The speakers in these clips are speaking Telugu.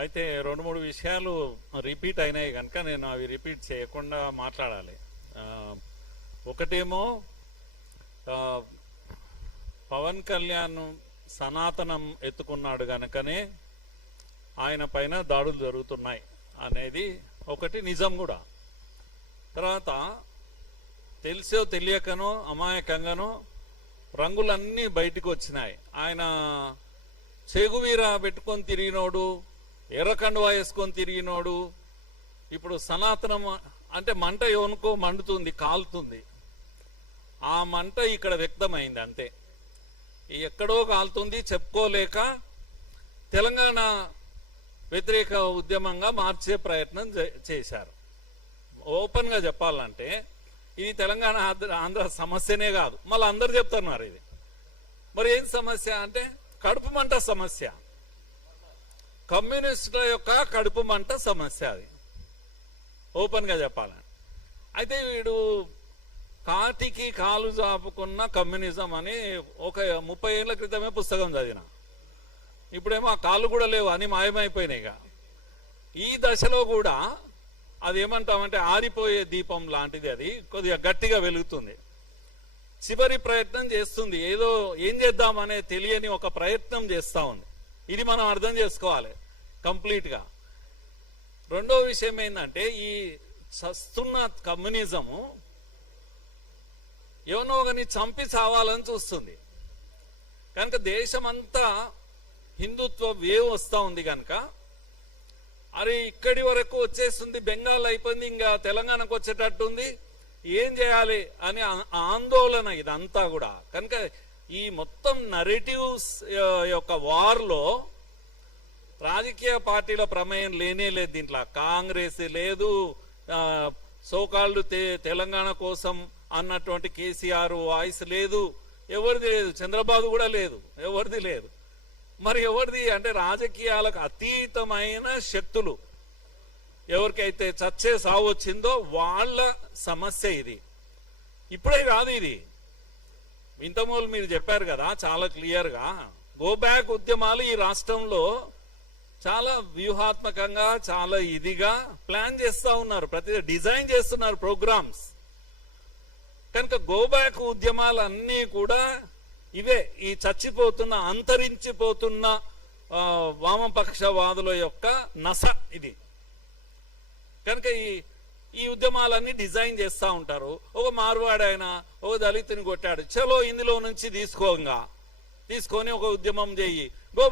అయితే 2-3 విషయాలు రిపీట్ అయినాయి కనుక నేను అవి రిపీట్ చేయకుండా మాట్లాడాలి. ఒకటేమో పవన్ కళ్యాణ్ సనాతనం ఎత్తుకున్నాడు గనకనే ఆయన పైన దాడులు జరుగుతున్నాయి అనేది ఒకటి నిజం కూడా. తర్వాత తెలిసో తెలియకనో అమాయకంగానో రంగులన్నీ బయటకు వచ్చినాయి. ఆయన చెగువీర పెట్టుకొని తిరిగినోడు, ఎర్రకండువా వేసుకొని తిరిగినోడు ఇప్పుడు సనాతనం అంటే మంట ఎవనుకో మండుతుంది, కాలుతుంది. ఆ మంట ఇక్కడ వ్యక్తమైంది అంతే. ఎక్కడో కాలుతుంది చెప్పుకోలేక తెలంగాణ వ్యతిరేక ఉద్యమంగా మార్చే ప్రయత్నం చేశారు. ఓపెన్గా చెప్పాలంటే ఇది తెలంగాణ ఆంధ్ర సమస్యనే కాదు, మళ్ళీ అందరు చెప్తున్నారు ఇది. మరి ఏం సమస్య అంటే కడుపు మంట సమస్య, కమ్యూనిస్టుల యొక్క కడుపు మంట సమస్య. అది ఓపెన్గా చెప్పాలని. అయితే వీడు కాటికి కాలు జాపుకున్న కమ్యూనిజం అని ఒక 30 ఏళ్ల క్రితమే పుస్తకం చదివిన. ఇప్పుడేమో ఆ కాళ్ళు కూడా లేవు, అని మాయమైపోయినాయిగా. ఈ దశలో కూడా అది ఏమంటామంటే ఆరిపోయే దీపం లాంటిది, అది కొద్దిగా గట్టిగా వెలుగుతుంది, చివరి ప్రయత్నం చేస్తుంది, ఏదో ఏం చేద్దామనే తెలియని ఒక ప్రయత్నం చేస్తూ ఉంది. ఇది మనం అర్థం చేసుకోవాలి కంప్లీట్గా. రెండో విషయం ఏంటంటే ఈ చస్తున్న కమ్యూనిజము ఎవనో ఒకని చంపి చావాలని చూస్తుంది కనుక దేశమంతా హిందుత్వ వేవ్ వస్తూ ఉంది కనుక అరే ఇక్కడి వరకు వచ్చేస్తుంది, బెంగాల్ అయిపోయింది, ఇంకా తెలంగాణకు వచ్చేటట్టుంది, ఏం చేయాలి అని ఆందోళన ఇదంతా కూడా. కనుక ఈ మొత్తం నరేటివ్స్ యొక్క వార్లో రాజకీయ పార్టీల ప్రమేయం లేనే లేదు. దీంట్లో కాంగ్రెస్ లేదు, సోకాళ్ళు తెలంగాణ కోసం అన్నటువంటి కేసీఆర్ వాయిస్ లేదు, ఎవరిది లేదు, చంద్రబాబు కూడా లేదు, ఎవరిది లేదు. మరి ఎవరిది అంటే రాజకీయాలకు అతీతమైన శక్తులు ఎవరికైతే చచ్చే సావు వచ్చిందో వాళ్ళ సమస్య ఇది. ఇప్పుడే కాదు ఇది, ఇంతమూలు మీరు చెప్పారు కదా చాలా క్లియర్గా. గో బ్యాక్ ఉద్యమాలు ఈ రాష్ట్రంలో చాలా వ్యూహాత్మకంగా చాలా ఇదిగా ప్లాన్ చేస్తూ ఉన్నారు, ప్రతి డిజైన్ చేస్తున్నారు ప్రోగ్రామ్స్. కనుక గో బ్యాక్ ఉద్యమాలన్నీ కూడా ఇవే, ఈ చచ్చిపోతున్న అంతరించిపోతున్న వామపక్షవాదుల యొక్క నస ఇది. కనుక ఈ ఉద్యమాలన్నీ డిజైన్ చేస్తూ ఉంటారు. ఒక మార్వాడైనా ఒక దళితుని కొట్టాడు, చలో ఇందులో నుంచి తీసుకొని ఒక ఉద్యమం చెయ్యి, go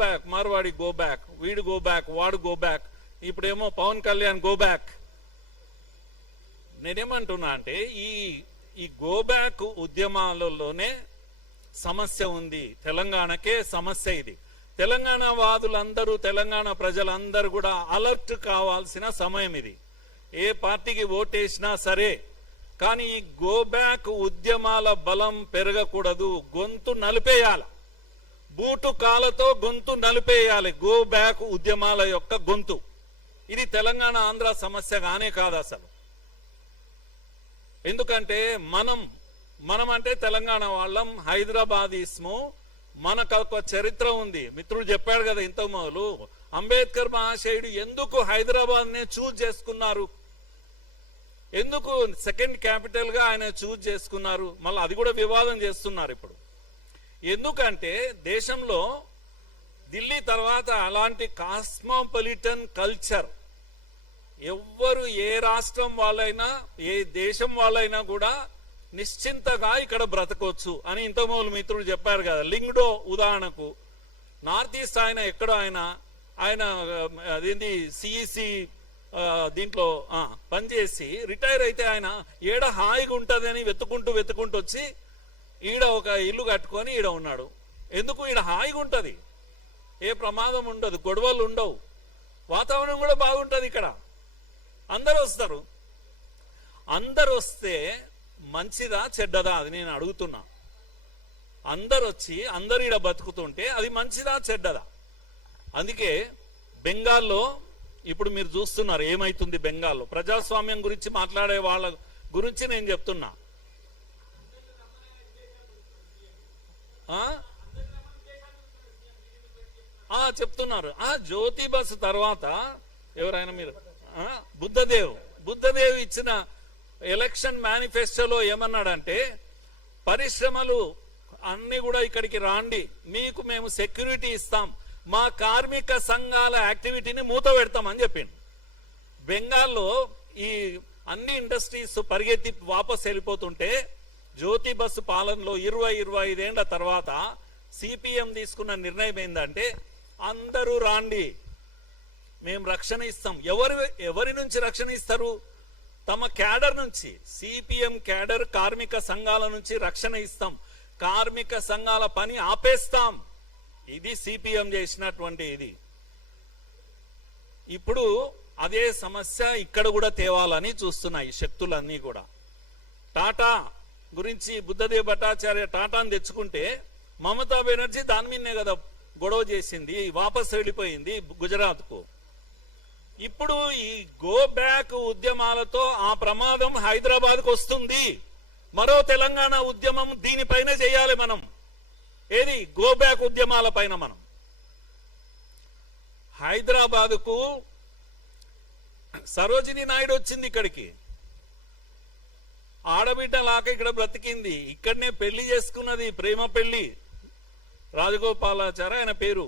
back Marwari go back, వీడు గో బ్యాక్, వాడు గో బ్యాక్, ఇప్పుడేమో పవన్ కళ్యాణ్ గో బ్యాక్. నేనేమంటున్నా అంటే ఈ గో బ్యాక్ ఉద్యమాలలోనే సమస్య ఉంది, తెలంగాణకే సమస్య ఇది. తెలంగాణ వాదులందరూ, తెలంగాణ ప్రజలందరూ కూడా అలర్ట్ కావాల్సిన సమయం ఇది. ఏ పార్టీకి ఓటేసినా సరే, కానీ ఈ గో బ్యాక్ ఉద్యమాల బలం పెరగకూడదు, గొంతు నలిపేయాలి, బూటు కాలతో గొంతు నలిపేయాలి గో బ్యాక్ ఉద్యమాల యొక్క గొంతు. ఇది తెలంగాణ ఆంధ్ర సమస్య గానే కాదు అసలు. ఎందుకంటే మనం అంటే తెలంగాణ వాళ్ళం, హైదరాబాద్ ఇస్ము, మనకు ఒక చరిత్ర ఉంది. మిత్రుడు చెప్పాడు కదా ఇంత మొదలు, అంబేద్కర్ మహాశయుడు ఎందుకు హైదరాబాద్ నే చూజ్ చేసుకున్నారు, ఎందుకు సెకండ్ క్యాపిటల్ గా ఆయన చూజ్ చేసుకున్నారు, మళ్ళీ అది కూడా వివాదం చేస్తున్నారు ఇప్పుడు. ఎందుకంటే దేశంలో ఢిల్లీ తర్వాత అలాంటి కాస్మోపాలిటన్ కల్చర్ ఎవ్వరు, ఏ రాష్ట్రం వాళ్ళైనా ఏ దేశం వాళ్ళైనా కూడా నిశ్చింతగా ఇక్కడ బ్రతకొచ్చు అని ఇంతమూలు మిత్రుడు చెప్పారు కదా. లింగ్డో ఉదాహరణకు, నార్త్ ఈస్ట్ ఆయన ఎక్కడో ఆయన అదేంటి సిఈసి దీంట్లో పనిచేసి రిటైర్ అయితే ఆయన ఏడ హాయిగా ఉంటుందని వెతుకుంటూ వచ్చి ఈడ ఒక ఇల్లు కట్టుకొని ఈడ ఉన్నాడు. ఎందుకు? ఈడ హాయిగా ఉంటుంది, ఏ ప్రమాదం ఉండదు, గొడవలు ఉండవు, వాతావరణం కూడా బాగుంటుంది. ఇక్కడ అందరు వస్తారు. అందరు వస్తే మంచిదా చెడ్డదా అది నేను అడుగుతున్నా. అందరు వచ్చి అందరు ఈడ బతుకుతుంటే అది మంచిదా చెడ్డదా? అందుకే బెంగాల్లో ఇప్పుడు మీరు చూస్తున్నారు ఏమైతుంది బెంగాల్లో. ప్రజాస్వామ్యం గురించి మాట్లాడే వాళ్ళ గురించి నేను చెప్తున్నా. చెప్తున్నారు. జ్యోతి బస్సు తర్వాత ఎవరైనా మీరు బుద్ధదేవ్ ఇచ్చిన ఎలక్షన్ మేనిఫెస్టోలో ఏమన్నాడంటే, పరిశ్రమలు అన్ని కూడా ఇక్కడికి రాండి, మీకు మేము సెక్యూరిటీ ఇస్తాం, మా కార్మిక సంఘాల యాక్టివిటీని మూత పెడతాం అని చెప్పిండు. బెంగాల్లో ఈ అన్ని ఇండస్ట్రీస్ పరిగెత్తి వాపస్ వెళ్ళిపోతుంటే జ్యోతి బస్సు పాలనలో 20-25 ఏళ్ల తర్వాత సిపిఎం తీసుకున్న నిర్ణయం ఏంటంటే, అందరూ రాండి, మేము రక్షణ ఇస్తాం. ఎవరి నుంచి రక్షణ ఇస్తారు? తమ క్యాడర్ నుంచి. సిపిఎం క్యాడర్ కార్మిక సంఘాల నుంచి రక్షణ ఇస్తాం, కార్మిక సంఘాల పని ఆపేస్తాం. ఇది సిపిఎం చేసినటువంటి ఇది. ఇప్పుడు అదే సమస్య ఇక్కడ కూడా తేవాలని చూస్తున్నాయి శక్తులన్నీ కూడా. టాటా గురించి బుద్ధదేవ్ భట్టాచార్య టాటాను తెచ్చుకుంటే మమతా బెనర్జీ దాని మీదనే కదా గొడవ చేసింది, వాపస్ వెళ్ళిపోయింది గుజరాత్కు. ఇప్పుడు ఈ గో బ్యాక్ ఉద్యమాలతో ఆ ప్రమాదం హైదరాబాద్కు వస్తుంది. మరో తెలంగాణ ఉద్యమం దీనిపైన చేయాలి మనం. ఏది? గో బ్యాక్ ఉద్యమాల పైన మనం. హైదరాబాద్కు సరోజిని నాయుడు వచ్చింది, ఇక్కడికి ఆడబిడ్డ లాగా ఇక్కడ బ్రతికింది, ఇక్కడనే పెళ్లి చేసుకున్నది, ప్రేమ పెళ్లి. రాజగోపాలాచారి ఆయన పేరు,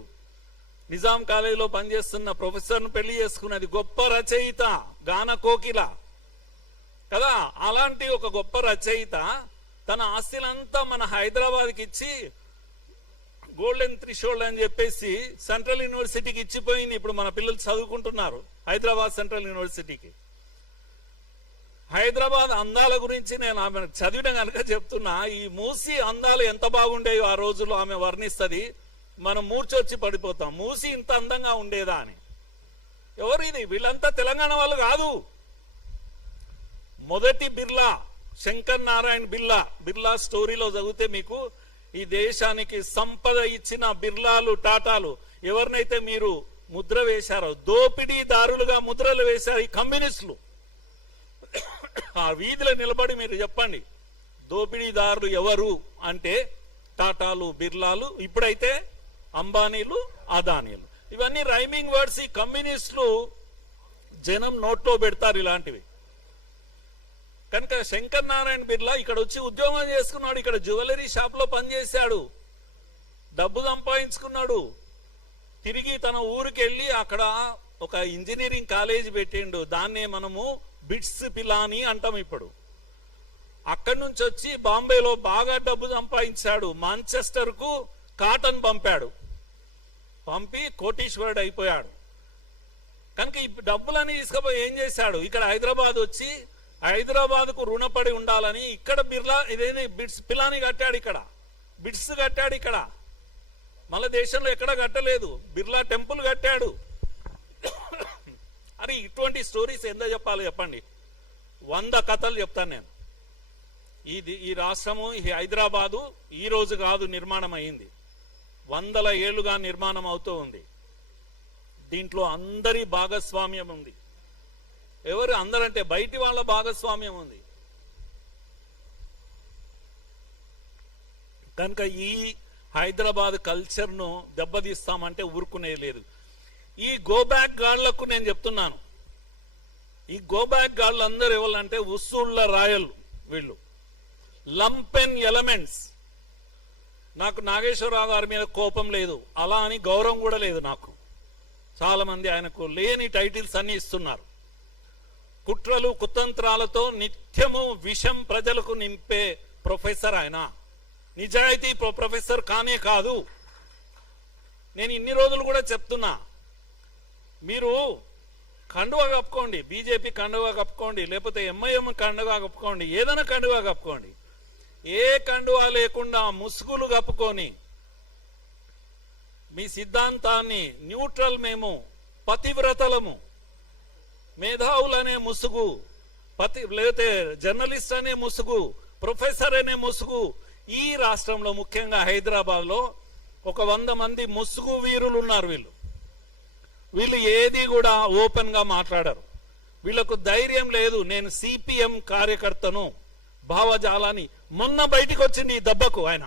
నిజాం కాలేజీలో పనిచేస్తున్న ప్రొఫెసర్ను పెళ్లి చేసుకున్నది. గొప్ప రచయిత, గాన కోకిల కదా. అలాంటి ఒక గొప్ప రచయిత తన ఆస్తిలంతా మన హైదరాబాద్కి ఇచ్చి గోల్డెన్ థ్రెషోల్డ్ అని చెప్పేసి సెంట్రల్ యూనివర్సిటీకి ఇచ్చిపోయింది. ఇప్పుడు మన పిల్లలు చదువుకుంటున్నారు హైదరాబాద్ సెంట్రల్ యూనివర్సిటీకి. హైదరాబాద్ అందాల గురించి నేను ఆమె చదివిన కనుక చెప్తున్నా. ఈ మూసి అందాలు ఎంత బాగుండేవో ఆ రోజుల్లో ఆమె వర్ణిస్తుంది. మనం మూర్చొచ్చి పడిపోతాం, మూసి ఇంత అందంగా ఉండేదా అని. ఎవరు ఇది? వీళ్ళంతా తెలంగాణ వాళ్ళు కాదు. మొదటి బిర్లా, శంకర్ నారాయణ బిర్లా స్టోరీలో చదివితే మీకు ఈ దేశానికి సంపద ఇచ్చిన బిర్లాలు, టాటాలు ఎవరినైతే మీరు ముద్ర వేశారో, దోపిడీదారులుగా ముద్రలు వేశారు ఈ కమ్యూనిస్టులు. ఆ వీధిలో నిలబడి మీరు చెప్పండి, దోపిడీదారులు ఎవరు అంటే టాటాలు, బిర్లాలు, ఇప్పుడైతే అంబానీలు, అదానీలు. ఇవన్నీ రైమింగ్ వర్డ్స్. ఈ కమ్యూనిస్టులు జనం నోట్లో పెడతారు ఇలాంటివి. కనుక శంకర్ నారాయణ బిర్లా ఇక్కడ వచ్చి ఉద్యోగం చేసుకున్నాడు, ఇక్కడ జ్యువెలరీ షాప్ లో పనిచేశాడు, డబ్బు సంపాదించుకున్నాడు. తిరిగి తన ఊరికి వెళ్ళి అక్కడ ఒక ఇంజనీరింగ్ కాలేజ్ పెట్టిండు. దాన్నే మనము బిట్స్ పిలాని అంటాం ఇప్పుడు. అక్కడి నుంచి వచ్చి బాంబేలో బాగా డబ్బు సంపాదించాడు. మాంచెస్టర్ కు కాటన్ పంపి కోటీశ్వరుడు అయిపోయాడు. కనుక ఈ డబ్బులని తీసుకుపోయి ఏం చేశాడు? ఇక్కడ హైదరాబాద్ వచ్చి హైదరాబాద్ కు రుణపడి ఉండాలని ఇక్కడ బిర్లా ఇదేంటి బిట్స్ పిలాని కట్టాడు, ఇక్కడ బిట్స్ కట్టాడు. ఇక్కడ మన దేశంలో ఎక్కడ కట్టలేదు. బిర్లా టెంపుల్ కట్టాడు. అరే ఇటువంటి స్టోరీస్ ఎంత చెప్పాలి చెప్పండి? 100 కథలు చెప్తాను నేను. ఈ రాష్ట్రము, ఈ హైదరాబాదు ఈ రోజు కాదు నిర్మాణం అయింది, 100 ఏళ్లుగా నిర్మాణం అవుతూ ఉంది. దీంట్లో అందరి భాగస్వామ్యం ఉంది. ఎవరు అందరంటే బయటి వాళ్ళ భాగస్వామ్యం ఉంది. కనుక ఈ హైదరాబాద్ కల్చర్ ను దెబ్బతీస్తామంటే ఊరుకునే లేదు. ఈ గోబ్యాక్ గాళ్లకు నేను చెప్తున్నాను, ఈ గోబ్యాక్ గాళ్ళు అందరు ఎవరంటే ఉస్సూళ్ల రాయలు, వీళ్ళు లంపెన్ ఎలిమెంట్స్. నాకు నాగేశ్వరరావు గారి మీద కోపం లేదు, అలా అని గౌరవం కూడా లేదు నాకు. చాలా మంది ఆయనకు లేని టైటిల్స్ అన్ని ఇస్తున్నారు. కుట్రలు కుతంత్రాలతో నిత్యము విషం ప్రజలకు నింపే ప్రొఫెసర్ ఆయన. నిజాయితీ ప్రొఫెసర్ కానే కాదు. నేను ఇన్ని రోజులు కూడా చెప్తున్నా, మీరు కండువా కప్పుకోండి, బీజేపీ కండువా కప్పుకోండి, లేకపోతే ఎంఐఎం కండువా కప్పుకోండి, ఏదైనా కండువా కప్పుకోండి. ఏ కండువా లేకుండా ముసుగులు కప్పుకొని మీ సిద్ధాంతాన్ని న్యూట్రల్, మేము పతివ్రతలము, మేధావులనే ముసుగు, లేకపోతే జర్నలిస్ట్ అనే ముసుగు, ప్రొఫెసర్ అనే ముసుగు. ఈ రాష్ట్రంలో ముఖ్యంగా హైదరాబాద్ లో ఒక 100 మంది ముసుగు వీరులు ఉన్నారు. వీళ్ళు ఏది కూడా ఓపెన్ గా మాట్లాడరు. వీళ్లకు ధైర్యం లేదు. నేను సిపిఎం కార్యకర్తను, భావజాలాన్ని మొన్న బయటికి వచ్చింది ఈ దెబ్బకు. ఆయన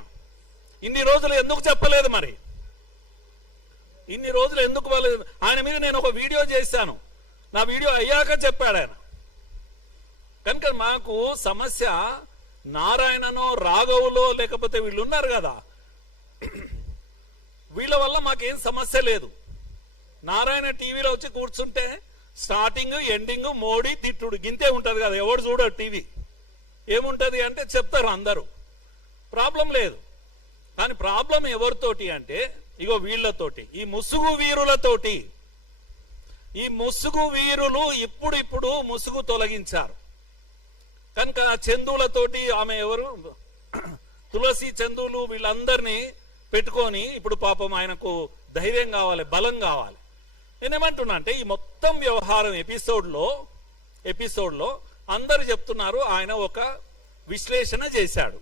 ఇన్ని రోజులు ఎందుకు చెప్పలేదు? మరి ఇన్ని రోజులు ఎందుకు వాళ్ళు ఆయన మీద నేను ఒక వీడియో చేశాను, నా వీడియో అయ్యాక చెప్పాడు ఆయన. కనుక మాకు సమస్య నారాయణనో రాఘవులో లేకపోతే వీళ్ళు ఉన్నారు కదా, వీళ్ళ వల్ల మాకేం సమస్య లేదు. నారాయణ టీవీలో వచ్చి కూర్చుంటే స్టార్టింగ్ ఎండింగ్ మోడీ తిట్టుడు గింతే ఉంటది కదా, ఎవడు చూడడు టీవీ. ఏముంటది అంటే చెప్తారు అందరూ, ప్రాబ్లం లేదు. కానీ ప్రాబ్లం ఎవరితోటి అంటే ఇగో వీళ్ళతోటి, ఈ ముసుగు వీరులతోటి. ఈ ముసుగు వీరులు ఇప్పుడు ముసుగు తొలగించారు కనుక చందులతోటి, ఆమె ఎవరు తులసి చందులు వీళ్ళందరినీ పెట్టుకొని ఇప్పుడు పాపం ఆయనకు ధైర్యం కావాలి, బలం కావాలి. నేనేమంటున్నా అంటే ఈ మొత్తం వ్యవహారం ఎపిసోడ్లో అందరు చెప్తున్నారు ఆయన ఒక విశ్లేషణ చేశాడు.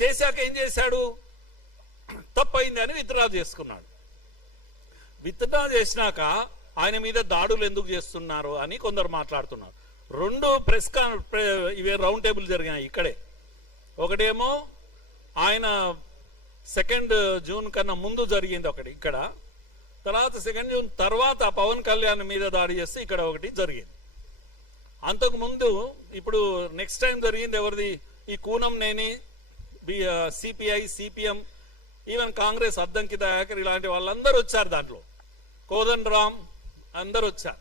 చేశాక ఏం చేశాడు, తప్పైంది అని విత్డ్రా చేసుకున్నాడు. విత్డ్రా చేసినాక ఆయన మీద దాడులు ఎందుకు చేస్తున్నారు అని కొందరు మాట్లాడుతున్నారు. 2 ప్రెస్ ఇవే రౌండ్ టేబుల్ జరిగాయి ఇక్కడే. ఒకటేమో ఆయన 2 జూన్ కన్నా ముందు జరిగింది ఒకటి ఇక్కడ, తర్వాత 2 జూన్ తర్వాత పవన్ కళ్యాణ్ మీద దాడి చేస్తే ఇక్కడ ఒకటి జరిగింది. అంతకు ముందు ఇప్పుడు నెక్స్ట్ టైం జరిగింది ఎవరిది, ఈ Kunamneni, CPI, CPM, even Congress Addanki Dayakar ఇలాంటి వాళ్ళందరూ వచ్చారు. దాంట్లో కోదండ రామ్ అందరు వచ్చారు.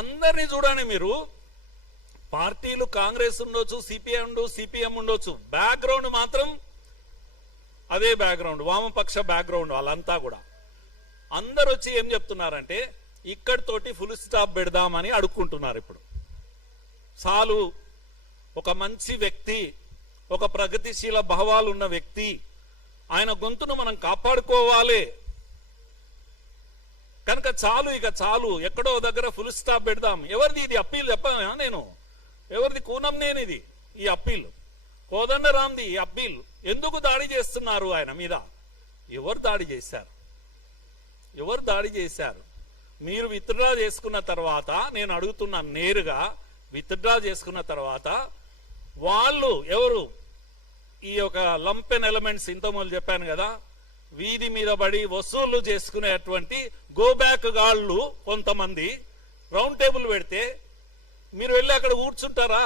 అందరినీ చూడండి మీరు, పార్టీలు కాంగ్రెస్ ఉండొచ్చు, సిపిఎం ఉండొచ్చు, బ్యాక్గ్రౌండ్ మాత్రం అదే బ్యాక్గ్రౌండ్, వామపక్ష బ్యాక్గ్రౌండ్ వాళ్ళంతా కూడా. అందరు వచ్చి ఏం చెప్తున్నారంటే ఇక్కడితోటి ఫుల్ స్టాప్ పెడదామని అడుక్కుంటున్నారు. ఇప్పుడు చాలు, ఒక మంచి వ్యక్తి, ఒక ప్రగతిశీల భావాలు ఉన్న వ్యక్తి, ఆయన గొంతును మనం కాపాడుకోవాలి కనుక చాలు, ఇక చాలు, ఎక్కడో దగ్గర ఫుల్ స్టాప్ పెడదాం. ఎవరిది ఇది అప్పీల్ చెప్పానా నేను, ఎవరిది కూనంనేనిది ఈ అప్పీల్, కోదండరాంది ఈ అప్పీల్. ఎందుకు దాడి చేస్తున్నారు ఆయన మీద, ఎవరు దాడి చేశారు? మీరు విత్డ్రా చేసుకున్న తర్వాత నేను అడుగుతున్నా నేరుగా, విత్డ్రా చేసుకున్న తర్వాత వాళ్ళు ఎవరు, ఈ యొక్క లంపెన్ ఎలిమెంట్స్ ఇంతకుముందు చెప్పాను కదా, వీధి మీద పడి వసూళ్లు చేసుకునేటువంటి గోబ్యాక్ గాళ్ళు కొంతమంది రౌండ్ టేబుల్ పెడితే మీరు వెళ్ళి అక్కడ కూర్చుంటారా?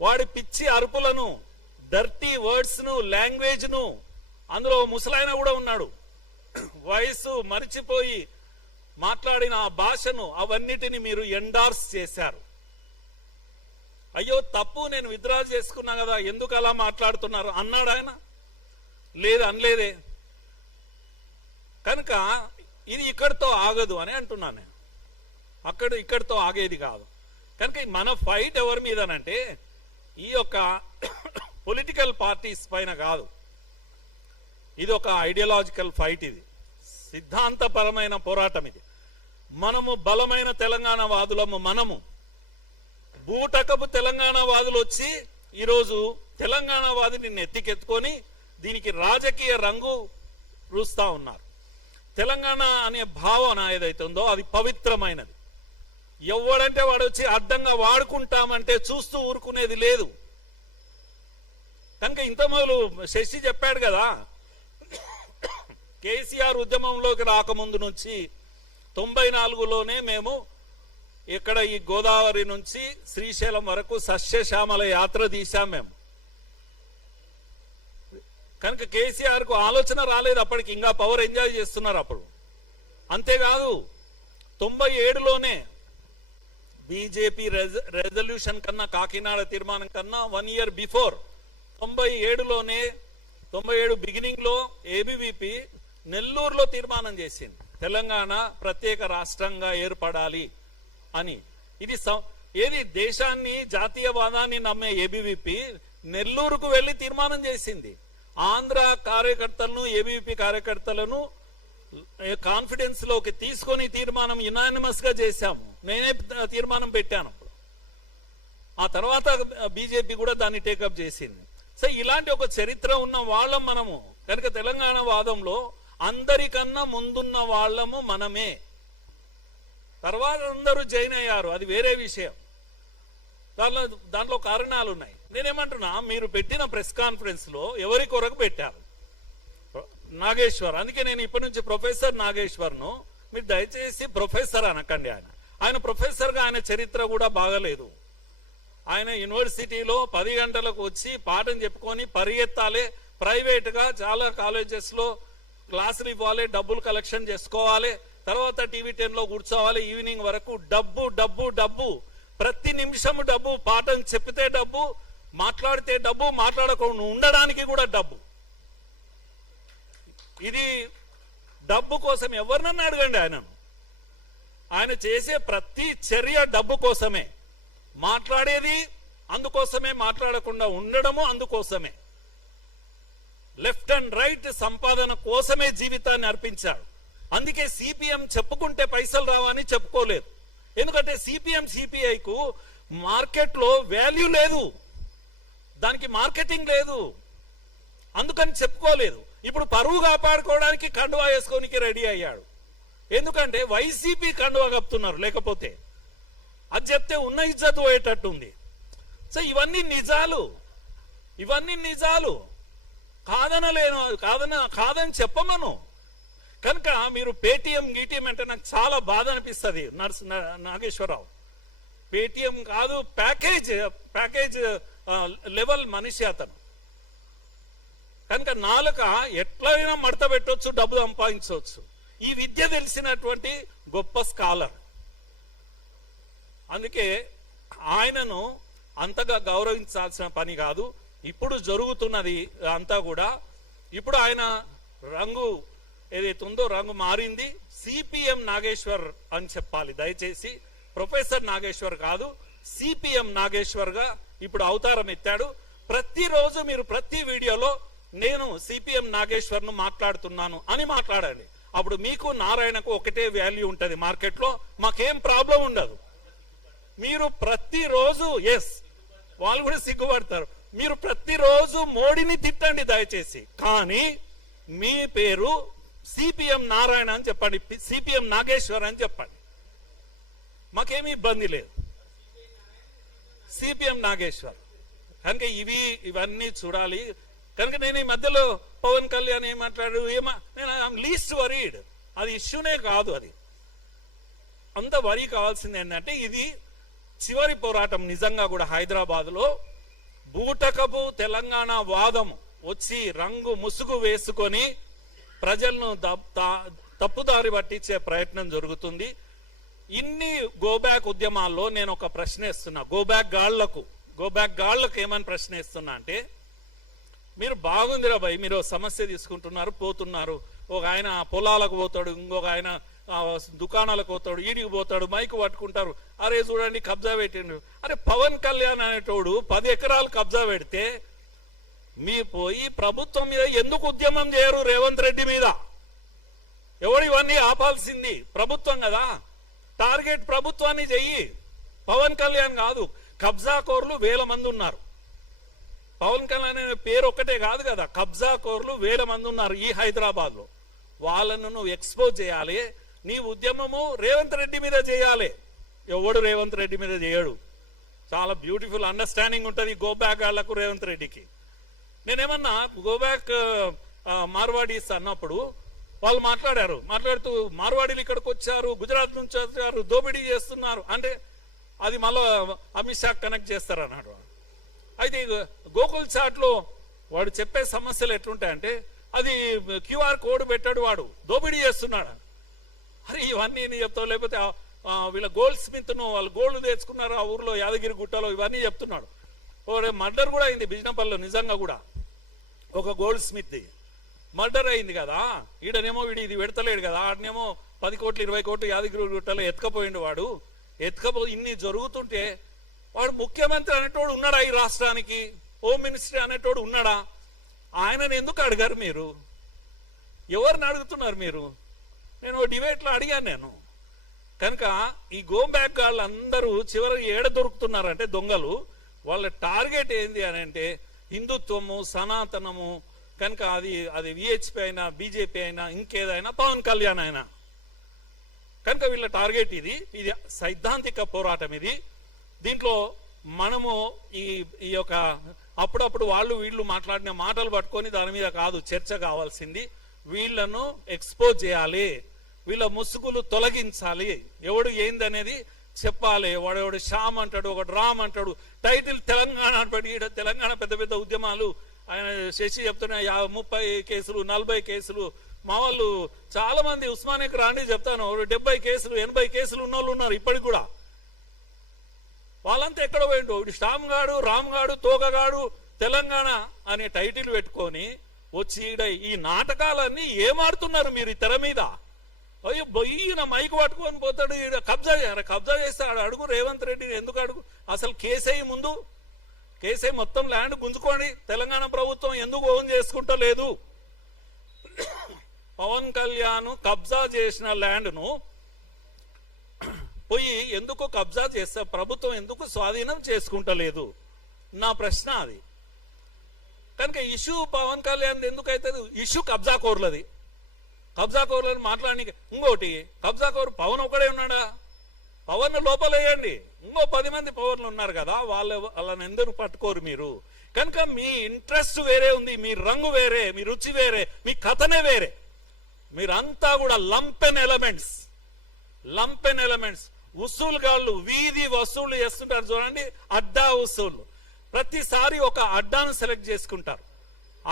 వాడి పిచ్చి అరుపులను, డర్టీ వర్డ్స్ ను, లాంగ్వేజ్ ను, అందులో ముసలాయన కూడా ఉన్నాడు, వయసు మరిచిపోయి మాట్లాడిన ఆ భాషను, అవన్నిటిని మీరు ఎండార్స్ చేశారు. అయ్యో తప్పు, నేను విత్డ్రా చేసుకున్నా కదా, ఎందుకు అలా మాట్లాడుతున్నారు అన్నాడు ఆయన? లేదు, అనలేదే. కనుక ఇది ఇక్కడితో ఆగదు అని అంటున్నాను నేను, ఇక్కడితో ఆగేది కాదు. కనుక మన ఫైట్ ఎవరి మీదనంటే ఈ యొక్క పొలిటికల్ పార్టీస్ పైన కాదు, ఇది ఒక ఐడియాలజికల్ ఫైట్, ఇది సిద్ధాంతపరమైన పోరాటం. ఇది మనము బలమైన తెలంగాణ వాదులము, మనము బూటకపు తెలంగాణ వాదులు వచ్చి ఈరోజు తెలంగాణ వాదిని నెత్తికెత్తుకొని దీనికి రాజకీయ రంగు రూస్తా ఉన్నారు. తెలంగాణ అనే భావన ఏదైతే ఉందో అది పవిత్రమైనది. ఎవడంటే వాడు వచ్చి అడ్డంగా వాడుకుంటామంటే చూస్తూ ఊరుకునేది లేదు. కనుక ఇంత మొదలు శశి చెప్పాడు కదా, కేసీఆర్ ఉద్యమంలోకి రాకముందు నుంచి 94లోనే మేము ఇక్కడ ఈ గోదావరి నుంచి శ్రీశైలం వరకు సస్యశ్యామల యాత్ర తీశాం మేము. కనుక కేసీఆర్ కు ఆలోచన రాలేదు అప్పటికి, ఇంకా పవర్ ఎంజాయ్ చేస్తున్నారు అప్పుడు. అంతేకాదు 97లోనే బీజేపీ రెజల్యూషన్ కన్నా, కాకినాడ తీర్మానం కన్నా 1 year బిఫోర్ 97లోనే 97 బిగినింగ్ లో ఏబీవీపీ నెల్లూరులో తీర్మానం చేసింది, తెలంగాణ ప్రత్యేక రాష్ట్రంగా ఏర్పడాలి అని. ఇది ఏది దేశాన్ని, జాతీయవాదాన్ని నమ్మే ఏబీవీపీ నెల్లూరుకు వెళ్లి తీర్మానం చేసింది. ఆంధ్ర కార్యకర్తలను, ఏబీవీపీ కార్యకర్తలను కాన్ఫిడెన్స్ లోకి తీసుకొని తీర్మానం యునానిమస్ గా చేశాము. నేనే తీర్మానం పెట్టాను. ఆ తర్వాత బీజేపీ కూడా దాన్ని టేకప్ చేసింది. సో ఇలాంటి ఒక చరిత్ర ఉన్న వాళ్ళం మనము. కనుక తెలంగాణ వాదంలో అందరికన్నా ముందున్న వాళ్ళము మనమే. తర్వాత అందరూ జైన్ అయ్యారు, అది వేరే విషయం. దాంట్లో కారణాలు ఉన్నాయి. నేనేమంటున్నా, మీరు పెట్టిన ప్రెస్ కాన్ఫరెన్స్ లో ఎవరి కొరకు పెట్టారు? నాగేశ్వర్, అందుకే నేను ఇప్పటి నుంచి ప్రొఫెసర్ నాగేశ్వర్ను, మీరు దయచేసి ప్రొఫెసర్ అనకండి. ఆయన ప్రొఫెసర్గా ఆయన చరిత్ర కూడా బాగలేదు. ఆయన యూనివర్సిటీలో 10 గంటలకు వచ్చి పాఠం చెప్పుకొని పరిగెత్తాలి, ప్రైవేట్గా చాలా కాలేజెస్లో క్లాసులు ఇవ్వాలి, డబ్బులు కలెక్షన్ చేసుకోవాలి, తర్వాత టీవీ 10లో కూర్చోవాలి, ఈవినింగ్ వరకు డబ్బు డబ్బు డబ్బు, ప్రతి నిమిషము డబ్బు, పాఠం చెప్పితే డబ్బు, మాట్లాడితే డబ్బు, మాట్లాడకుండా ఉండడానికి కూడా డబ్బు. ఇది డబ్బు కోసం ఎవరినన్నా అడగండి ఆయనను. ఆయన చేసే ప్రతి చర్య డబ్బు కోసమే, మాట్లాడేది అందుకోసమే, మాట్లాడకుండా ఉండడము అందుకోసమే, లెఫ్ట్ అండ్ రైట్ సంపాదన కోసమే జీవితాన్ని అర్పించాడు. అందుకే సిపిఎం చెప్పుకుంటే పైసలు రావని చెప్పుకోలేదు. ఎందుకంటే సిపిఎం సిపిఐకు మార్కెట్లో వాల్యూ లేదు, దానికి మార్కెటింగ్ లేదు, అందుకని చెప్పుకోలేదు. ఇప్పుడు పరువు కాపాడుకోవడానికి కండువా వేసుకోనికి రెడీ అయ్యాడు. ఎందుకంటే వైసీపీ కండువా కప్పుతున్నారు, లేకపోతే అది చెప్తే ఉన్న ఇజ్జత్ పోయేటట్టుంది. సో ఇవన్నీ నిజాలు కాదనలేను, కాదని చెప్పమను. కనుక మీరు పేటీఎం గీటీఎం అంటే నాకు చాలా బాధ అనిపిస్తుంది. నాగేశ్వరరావు పేటీఎం కాదు, ప్యాకేజ్ లెవెల్ మనిషి అతను. కనుక నాలుక ఎట్లయినా మడత పెట్టవచ్చు, డబ్బు సంపాదించవచ్చు. ఈ విద్య తెలిసినటువంటి గొప్ప స్కాలర్. అందుకే ఆయనను అంతగా గౌరవించాల్సిన పని కాదు. ఇప్పుడు జరుగుతున్నది అంతా కూడా, ఇప్పుడు ఆయన రంగు ఏదైతే ఉందో రంగు మారింది. సిపిఎం నాగేశ్వర్ అని చెప్పాలి దయచేసి, ప్రొఫెసర్ నాగేశ్వర్ కాదు, సిపిఎం నాగేశ్వర్ గా ఇప్పుడు అవతారం ఎత్తాడు. ప్రతిరోజు మీరు ప్రతి వీడియోలో నేను సిపిఎం నాగేశ్వర్ ను మాట్లాడుతున్నాను అని మాట్లాడాలి. అప్పుడు మీకు నారాయణకు ఒకటే వాల్యూ ఉంటది మార్కెట్లో, మాకేం ప్రాబ్లం ఉండదు. మీరు ప్రతిరోజు వాళ్ళు కూడా సిగ్గుపడతారు. మీరు ప్రతిరోజు మోడీని తిట్టండి దయచేసి, కానీ మీ పేరు సిపిఎం నారాయణ అని చెప్పండి, సిపిఎం నాగేశ్వర్ అని చెప్పండి, మాకేమీ ఇబ్బంది లేదు. సిపిఎం నాగేశ్వర్ కనుక ఇవన్నీ చూడాలి. కనుక నేను ఈ మధ్యలో పవన్ కళ్యాణ్ ఏం మాట్లాడు, నేను లీస్ట్ వరీడ్, అది ఇష్యూనే కాదు. అది అంత వరీ కావాల్సింది ఏంటంటే ఇది చివరి పోరాటం. నిజంగా కూడా హైదరాబాద్ లో బూటకపు తెలంగాణ వాదం వచ్చి రంగు ముసుగు వేసుకొని ప్రజలను తప్పుదారి పట్టించే ప్రయత్నం జరుగుతుంది. ఇన్ని గోబ్యాక్ ఉద్యమాల్లో నేను ఒక ప్రశ్న ఇస్తున్నా, గోబ్యాక్ గాళ్లకు ఏమని ప్రశ్న ఇస్తున్నా అంటే, మీరు బాగుందిరా భయ్, మీరు సమస్య తీసుకుంటున్నారు, పోతున్నారు, ఒక ఆయన పొలాలకు పోతాడు, ఇంకొక ఆయన దుకాణాలకు పోతాడు, ఈడికి పోతాడు, మైకు పట్టుకుంటారు, అరే చూడండి కబ్జా పెట్టిండు. అరే పవన్ కళ్యాణ్ అనేటోడు 10 ఎకరాలు కబ్జా పెడితే మీ పోయి ప్రభుత్వం మీద ఎందుకు ఉద్యమం చేయరు? రేవంత్ రెడ్డి మీద ఎవడు ఇవన్నీ ఆపాల్సింది? ప్రభుత్వం కదా, టార్గెట్ ప్రభుత్వాన్ని చెయ్యి, పవన్ కళ్యాణ్ కాదు. కబ్జా కోర్లు 1000 మంది ఉన్నారు. పవన్ కళ్యాణ్ అనే పేరు ఒక్కటే కాదు కదా, కబ్జా కోర్లు 1000 మంది ఉన్నారు ఈ హైదరాబాద్ లో. వాళ్ళను నువ్వు ఎక్స్పోజ్ చేయాలి. నీ ఉద్యమము రేవంత్ రెడ్డి మీద చేయాలి. ఎవడు రేవంత్ రెడ్డి మీద చేయడు. చాలా బ్యూటిఫుల్ అండర్స్టాండింగ్ ఉంటుంది గోబ్యాక్ వాళ్ళకు రేవంత్ రెడ్డికి. నేనేమన్నా గోబ్యాక్ మార్వాడీస్ అన్నప్పుడు వాళ్ళు మాట్లాడుతూ మార్వాడీలు ఇక్కడికి వచ్చారు, గుజరాత్ నుంచి వచ్చారు, దోపిడీ చేస్తున్నారు అంటే అది మళ్ళా అమిత్ షా కనెక్ట్ చేస్తారు అన్నాడు. అయితే గోకుల్ చాట్ లో వాడు చెప్పే సమస్యలు ఎట్లుంటాయంటే, అది క్యూఆర్ కోడ్ పెట్టాడు, వాడు దోపిడీ చేస్తున్నాడు. అరే ఇవన్నీ నేను చెప్తావు, లేకపోతే వీళ్ళ గోల్డ్ స్మిత్ ను వాళ్ళు గోల్డ్ తెచ్చుకున్నారు ఆ ఊర్లో యాదగిరి గుట్టలో, ఇవన్నీ చెప్తున్నాడు. మర్డర్ కూడా అయింది బిజినపల్లిలో, నిజంగా కూడా ఒక గోల్డ్ స్మిత్ మర్డర్ అయింది కదా. ఈడనేమో ఇది పెడతలేడు కదా, ఆడనేమో 10 కోట్లు 20 కోట్లు యాదగిరి గుట్టలో ఎత్తుకపోయిండు. వాడు ఇన్ని జరుగుతుంటే వాడు ముఖ్యమంత్రి అనేటోడు ఉన్నాడా ఈ రాష్ట్రానికి? హోమ్ మినిస్టర్ అనేటోడు ఉన్నాడా? ఆయనను ఎందుకు అడిగారు మీరు? ఎవరిని అడుగుతున్నారు మీరు? నేను డిబేట్లో అడిగాను నేను. కనుక ఈ గోబ్యాక్ వాళ్ళందరూ చివరి ఏడ దొరుకుతున్నారంటే దొంగలు, వాళ్ళ టార్గెట్ ఏంది అని అంటే హిందుత్వము, సనాతనము. కనుక అది విహెచ్పి అయినా, బీజేపీ అయినా, ఇంకేదైనా, పవన్ కళ్యాణ్ అయినా. కనుక వీళ్ళ టార్గెట్ ఇది సైద్ధాంతిక పోరాటం ఇది. దీంట్లో మనము ఈ యొక్క అప్పుడప్పుడు వాళ్ళు వీళ్ళు మాట్లాడిన మాటలు పట్టుకొని దాని మీద కాదు చర్చ కావాల్సింది. వీళ్ళను ఎక్స్పోజ్ చేయాలి, వీళ్ళ ముసుగులు తొలగించాలి, ఎవడు ఏందనేది చెప్పాలి. వాడెవడు శ్యామ్ అంటాడు, ఒకడు రామ్ అంటాడు, టైటిల్ తెలంగాణ అంటాడు. ఈడ తెలంగాణ పెద్ద పెద్ద ఉద్యమాలు ఆయన శశి చెప్తున్నాయి, 30 కేసులు 40 కేసులు. మా వాళ్ళు చాలా మంది ఉస్మానియాకి రాండి చెప్తాను, 70 కేసులు 80 కేసులు ఉన్న వాళ్ళు ఉన్నారు ఇప్పటికి కూడా. వాళ్ళంతా ఎక్కడ పోయిండు? శ్యామ్ గాడు, రామ్ గాడు, తోకగాడు తెలంగాణ అనే టైటిల్ పెట్టుకొని వచ్చి ఈ నాటకాలన్నీ ఏమాడుతున్నారు మీరు ఈ తెర మీద. అయ్యో ఈయన మైకు పట్టుకొని పోతాడు, ఈడ కబ్జా చేస్తాడు. అడుగు రేవంత్ రెడ్డి, ఎందుకు అడుగు? అసలు కేసై ముందు కేసై మొత్తం ల్యాండ్ గుంజుకోండి. తెలంగాణ ప్రభుత్వం ఎందుకు ఓన్ చేసుకుంటా లేదు? పవన్ కళ్యాణ్ కబ్జా చేసిన ల్యాండ్ను పోయి ఎందుకు కబ్జా చేస్తా, ప్రభుత్వం ఎందుకు స్వాధీనం చేసుకుంటలేదు? నా ప్రశ్న అది. కనుక ఇష్యూ పవన్ కళ్యాణ్ ఎందుకైతే ఇష్యూ కబ్జా కోర్లది. కబ్జా కోర్లను మాట్లాడి ఇంకోటి, కబ్జా కోరు పవన్ ఒకడే ఉన్నాడా? పవన్ లోపలేయండి, ఇంకో 10 మంది పవర్లు ఉన్నారు కదా, వాళ్ళని ఎందుకు పట్టుకోరు మీరు? కనుక మీ ఇంట్రెస్ట్ వేరే ఉంది, మీ రంగు వేరే, మీ రుచి వేరే, మీ కథనే వేరే. మీరంతా కూడా లంపెన్ ఎలిమెంట్స్, వసూలుగాళ్ళు, వీధి వసూలు చేస్తుంటారు చూడండి, అడ్డా వసూలు. ప్రతిసారి ఒక అడ్డాను సెలెక్ట్ చేసుకుంటారు,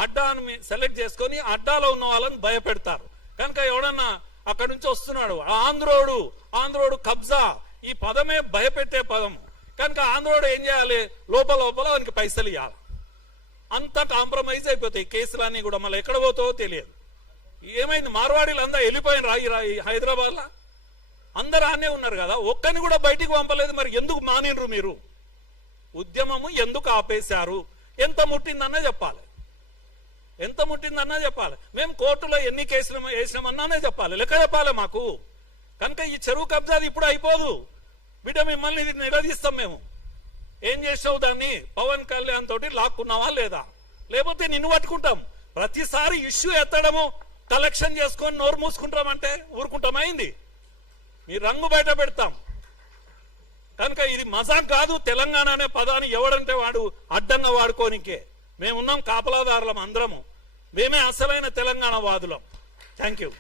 అడ్డాను సెలెక్ట్ చేసుకొని అడ్డాలో ఉన్న వాళ్ళని భయపెడతారు. కనుక ఎవడన్నా అక్కడి నుంచి వస్తున్నాడు, ఆంధ్రోడు కబ్జా, ఈ పదమే భయపెట్టే పదం. కనుక ఆంధ్రోడు ఏం చేయాలి? లోపల వానికి పైసలు ఇవ్వాలి. అంతా కాంప్రమైజ్ అయిపోతాయి కేసులన్నీ కూడా. మళ్ళీ ఎక్కడ పోతావో తెలియదు. ఏమైంది? మార్వాడీలు అందరూ వెళ్ళిపోయిన హైదరాబాద్ లా అందరూ ఆనే ఉన్నారు కదా, ఒక్కని కూడా బయటికి పంపలేదు. మరి ఎందుకు మానినరు మీరు? ఉద్యమము ఎందుకు ఆపేశారు? ఎంత ముట్టిందన్నా చెప్పాలి, మేము కోర్టులో ఎన్ని కేసులు వేసినామన్నానే చెప్పాలి, లెక్క చెప్పాలి మాకు. కనుక ఈ చెరువు కబ్జాది ఇప్పుడు అయిపోదు బిడ్డ, మిమ్మల్ని నిలదీస్తాం మేము. ఏం చేసినావు దాన్ని? పవన్ కళ్యాణ్ తోటి లాక్కున్నావా లేదా? లేకపోతే నిన్ను పట్టుకుంటాం. ప్రతిసారి ఇష్యూ ఎత్తడము, కలెక్షన్ చేసుకొని నోరు మూసుకుంటామంటే ఊరుకుంటామైంది. మీ రంగు బయట పెడతాం. కనుక ఇది మజాక్ కాదు. తెలంగాణ అనే పదాన్ని ఎవడంటే వాడు అడ్డంగా వాడుకోనికే. మేమున్నాం కాపలాదారులం అందరము, మేమే అసలైన తెలంగాణ వాదులం. Thank you.